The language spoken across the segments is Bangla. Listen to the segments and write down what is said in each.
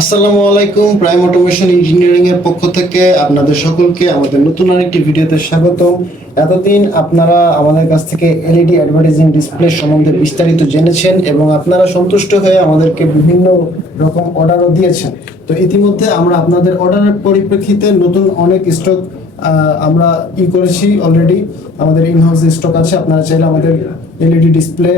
আসসালামু আলাইকুম। প্রাইম অটোমেশন ইঞ্জিনিয়ারিং এর পক্ষ থেকে আপনাদের সকলকে আমাদের নতুন আরেকটি ভিডিওতে স্বাগত। এতদিন আপনারা আমাদের কাছ থেকে এলইডি অ্যাডভার্টাইজিং ডিসপ্লে সম্বন্ধে বিস্তারিত জেনেছেন এবং আপনারা সন্তুষ্ট হয়ে আমাদেরকে বিভিন্ন রকম অর্ডারও দিয়েছেন। তো ইতিমধ্যে আমরা আপনাদের অর্ডারের পরিপ্রেক্ষিতে নতুন অনেক স্টক আমরা করেছি অলরেডি। আমাদের ইনহাউস স্টক আছে, আপনারা চাইলে আমাদের LED display,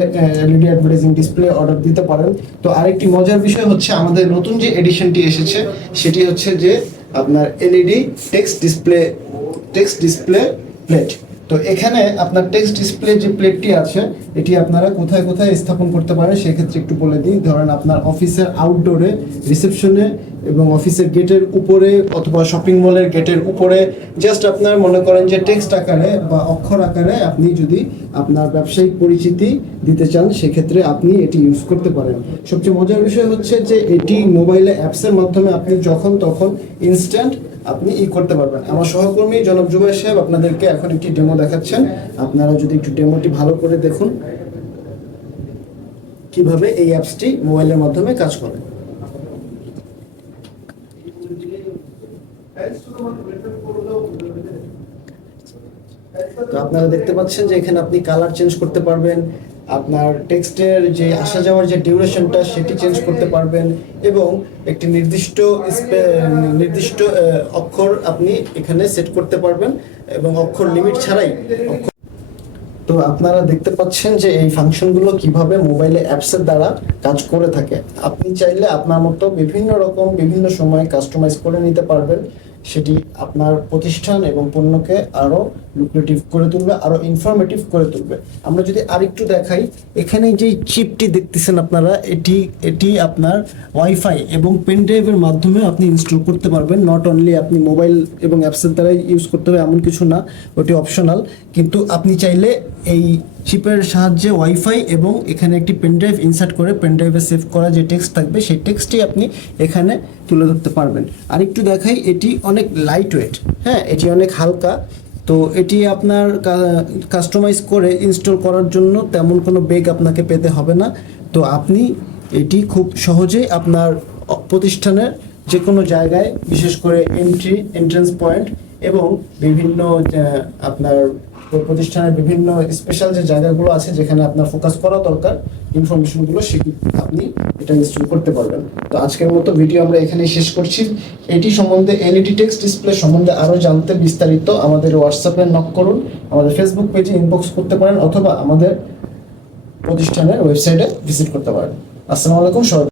LED advertising display order দিতে পারেন। তো আরেকটি মজার বিষয় হচ্ছে আমাদের নতুন যে এডিশনটি এসেছে সেটি হচ্ছে যে আপনার এলইডি টেক্সট ডিসপ্লে প্লেট। তো এখানে আপনার টেক্সট ডিসপ্লে যে প্লেটটি আছে এটি আপনারা কোথায় কোথায় স্থাপন করতে পারেন সেক্ষেত্রে একটু বলে দিই। ধরেন আপনার অফিসের আউটডোরে, রিসেপশনে এবং অফিসের গেটের উপরে অথবা শপিং মলের গেটের উপরে জাস্ট আপনার মনে করেন যে টেক্সট আকারে বা অক্ষর আকারে আপনি যদি আপনার ব্যবসায়িক পরিচিতি দিতে চান সেক্ষেত্রে আপনি এটি ইউজ করতে পারেন। সবচেয়ে মজার বিষয় হচ্ছে যে এটি মোবাইলে অ্যাপসের মাধ্যমে আপনি যখন তখন ইনস্ট্যান্ট আপনি করতে পারবেন। আমার সহকর্মী জনাব জুবাইর সাহেব আপনাদেরকে এখন একটি ডেমো দেখাচ্ছেন। আপনারা যদি একটু ডেমোটি ভালো করে দেখুন কিভাবে এই অ্যাপসটি মোবাইলের মাধ্যমে কাজ করে। তো আপনারা দেখতে পাচ্ছেন যে এখানে আপনি কালার চেঞ্জ করতে পারবেন, আপনার টেক্সটের যে আসা যাওয়ার যে ডিউরেশনটা সেটি চেঞ্জ করতে পারবেন এবং একটি নির্দিষ্ট অক্ষর আপনি এখানে সেট করতে পারবেন এবং অক্ষর লিমিট ছাড়াই। তো আপনারা দেখতে পাচ্ছেন যে এই ফাংশনগুলো কিভাবে মোবাইলে অ্যাপসের দ্বারা কাজ করে থাকে। আপনি চাইলে আপনার মতো বিভিন্ন সময় কাস্টমাইজ করে নিতে পারবেন। সেটি আপনার প্রতিষ্ঠান এবং পণ্যকে আরো লুক্রেটিভ করে তুলবে, আরো ইনফরমেটিভ করে তুলবে। আমরা যদি আরেকটু দেখাই, এখানে যে চিপটি দেখতেছেন আপনারা, এটি আপনার ওয়াইফাই এবং পেন ড্রাইভের মাধ্যমে আপনি ইনস্টল করতে পারবেন। নট অনলি আপনি মোবাইল এবং অ্যাপসের দ্বারাই ইউজ করতে হবে এমন কিছু না, ওটি অপশনাল। কিন্তু আপনি চাইলে এই চিপের সাহায্যে ওয়াইফাই এবং এখানে একটি পেন ড্রাইভ ইনসার্ট করে পেন ড্রাইভে সেভ করা যে টেক্সট থাকবে সেই টেক্সটটি আপনি এখানে তুলে ধরতে পারবেন। আরেকটু দেখাই, এটি অনেক লাইট ওয়েট, হ্যাঁ এটি অনেক হালকা। তো এটি আপনার কাস্টমাইজ করে ইনস্টল করার জন্য তেমন কোনো বেগ আপনাকে পেতে হবে না। তো আপনি এটি খুব সহজেই আপনার প্রতিষ্ঠানের যে কোনো জায়গায়, বিশেষ করে এন্ট্রান্স পয়েন্ট এবং বিভিন্ন আপনার প্রতিষ্ঠানের বিভিন্ন স্পেশাল যে জায়গাগুলো আছে যেখানে আপনার ফোকাস করা দরকার ইনফরমেশনগুলো, সেটি আপনি এটা ইনস্টল করতে পারবেন। তো আজকের মতো ভিডিও আমরা এখানেই শেষ করছি। এটি সম্বন্ধে, এলইডি টেক্সট ডিসপ্লে সম্বন্ধে আরও জানতে বিস্তারিত আমাদের হোয়াটসঅ্যাপে নক করুন, আমাদের ফেসবুক পেজে ইনবক্স করতে পারেন অথবা আমাদের প্রতিষ্ঠানের ওয়েবসাইটে ভিজিট করতে পারেন। আসসালামু আলাইকুম সবাই।